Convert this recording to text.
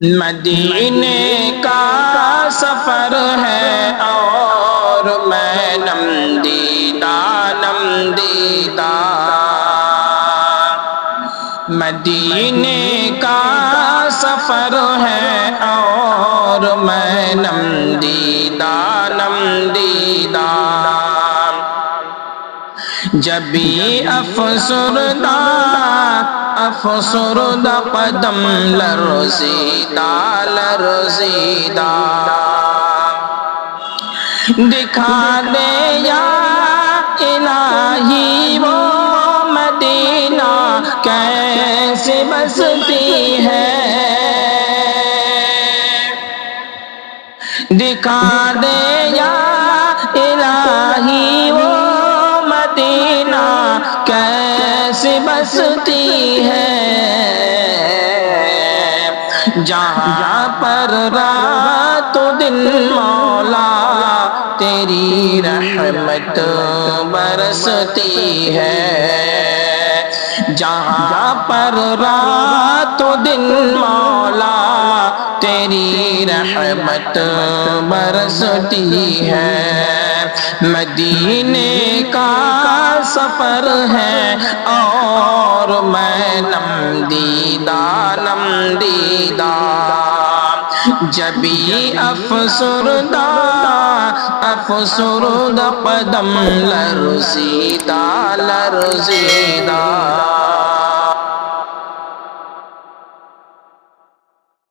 مدینے کا سفر ہے اور میں نم دیدہ مدینے کا سفر ہے اور میں نم دیدہ جبی افسردہ قدم لرزیدہ دکھا دے یا الہی وہ مدینہ کیسے بستی ہے دکھا دے یا الہی وہ مدینہ کیسے بستی ہے جہاں پر رات و دن مولا تیری رحمت برستی ہے جہاں پر رات و دن مولا تیری رحمت برستی ہے مدینے کا سفر ہے اور میں نم دیدہ جبی افسردہ قدم لرزیدہ